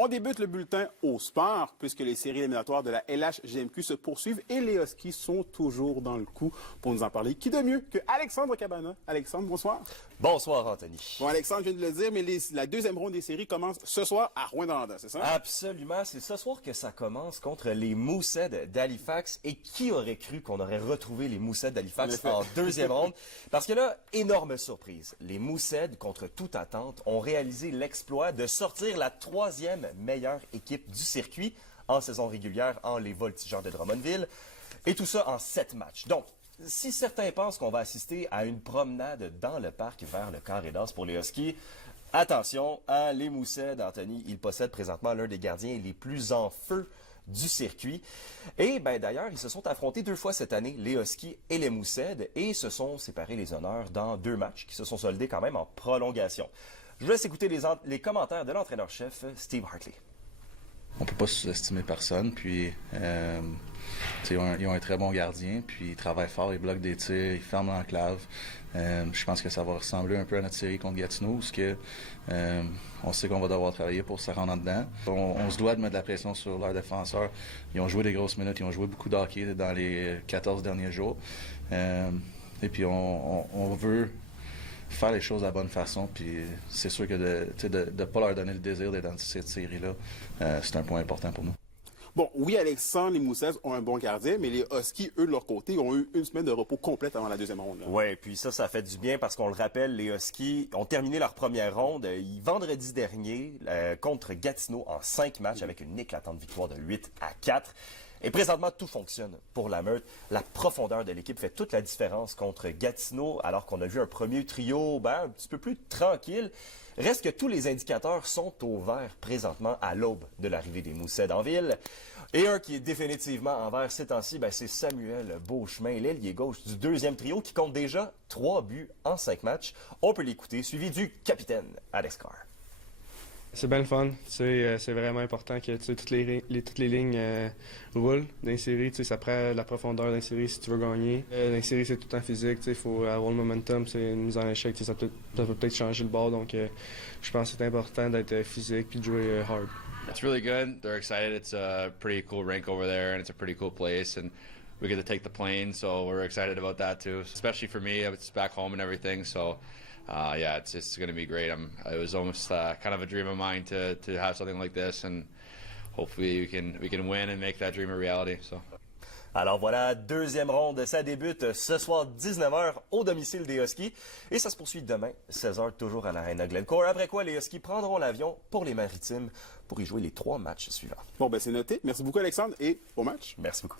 On débute le bulletin au sport, puisque les séries éliminatoires de la LHGMQ se poursuivent et les Huskies sont toujours dans le coup. Pour nous en parler, qui de mieux que Alexandre Cabana? Alexandre, bonsoir. Bonsoir, Anthony. Bon, Alexandre, je viens de le dire, mais la deuxième ronde des séries commence ce soir à Rouyn-Noranda, c'est ça? Absolument. C'est ce soir que ça commence contre les Mooseheads d'Halifax. Et qui aurait cru qu'on aurait retrouvé les Mooseheads d'Halifax en deuxième ronde? Parce que là, énorme surprise. Les Mooseheads, contre toute attente, ont réalisé l'exploit de sortir la troisième meilleure équipe du circuit en saison régulière en les Voltigeurs de Drummondville. Et tout ça en 7 matchs. Donc, si certains pensent qu'on va assister à une promenade dans le parc vers le carré d'as pour les Huskies, attention, hein, les Mooseheads, Anthony, ils possèdent présentement l'un des gardiens les plus en feu du circuit. Et ben d'ailleurs, ils se sont affrontés 2 fois cette année, les Huskies et les Mooseheads, et se sont séparés les honneurs dans 2 matchs qui se sont soldés quand même en prolongation. Je vous laisse écouter les commentaires de l'entraîneur-chef Steve Hartley. On peut pas sous-estimer personne, puis ils ont un très bon gardien, puis ils travaillent fort, ils bloquent des tirs, ils ferment l'enclave. Je pense que ça va ressembler un peu à notre série contre Gatineau, parce que on sait qu'on va devoir travailler pour se rendre en dedans. On se doit de mettre de la pression sur leurs défenseurs. Ils ont joué des grosses minutes, ils ont joué beaucoup de hockey dans les 14 derniers jours. Et puis on veut faire les choses de la bonne façon, puis c'est sûr que de ne pas leur donner le désir d'être dans cette série-là, c'est un point important pour nous. Bon, oui, Alexandre, les Mooseheads ont un bon gardien, mais les Huskies, eux, de leur côté, ont eu une semaine de repos complète avant la deuxième ronde. Oui, puis ça fait du bien parce qu'on le rappelle, les Huskies ont terminé leur première ronde vendredi dernier contre Gatineau en 5 matchs avec une éclatante victoire de 8-4. Et présentement, tout fonctionne pour la Meurthe. La profondeur de l'équipe fait toute la différence contre Gatineau, alors qu'on a vu un premier trio un petit peu plus tranquille. Reste que tous les indicateurs sont au vert présentement à l'aube de l'arrivée des Mooseheads en ville. Et un qui est définitivement en vert ces temps-ci, c'est Samuel Beauchemin, l'ailier gauche du deuxième trio qui compte déjà 3 buts en 5 matchs. On peut l'écouter, suivi du capitaine Alex Carr. C'est bien le fun. C'est vraiment important que toutes les lignes roulent dans les séries. Ça prend la profondeur dans les séries si tu veux gagner. Dans les séries, c'est tout en physique. Il faut avoir le momentum. C'est une mise en échec. Ça peut peut-être changer le bord. Donc, je pense que c'est important d'être physique et de jouer hard. It's really good. They're excited. It's a pretty cool rink over there, and it's a pretty cool place. And we get to take the plane, so we're excited about that too. Especially for me, it's back home and everything. So. Yeah, it's going to be great. It was almost kind of a dream of mine to have something like this, and hopefully we can win and make that dream a reality. So. Alors voilà, deuxième ronde, ça débute ce soir 19h au domicile des Huskies et ça se poursuit demain 16h toujours à l'Arena Glencore. Après quoi, les Huskies prendront l'avion pour les Maritimes pour y jouer les 3 matchs suivants. Bon, c'est noté. Merci beaucoup, Alexandre, et bon match. Merci beaucoup.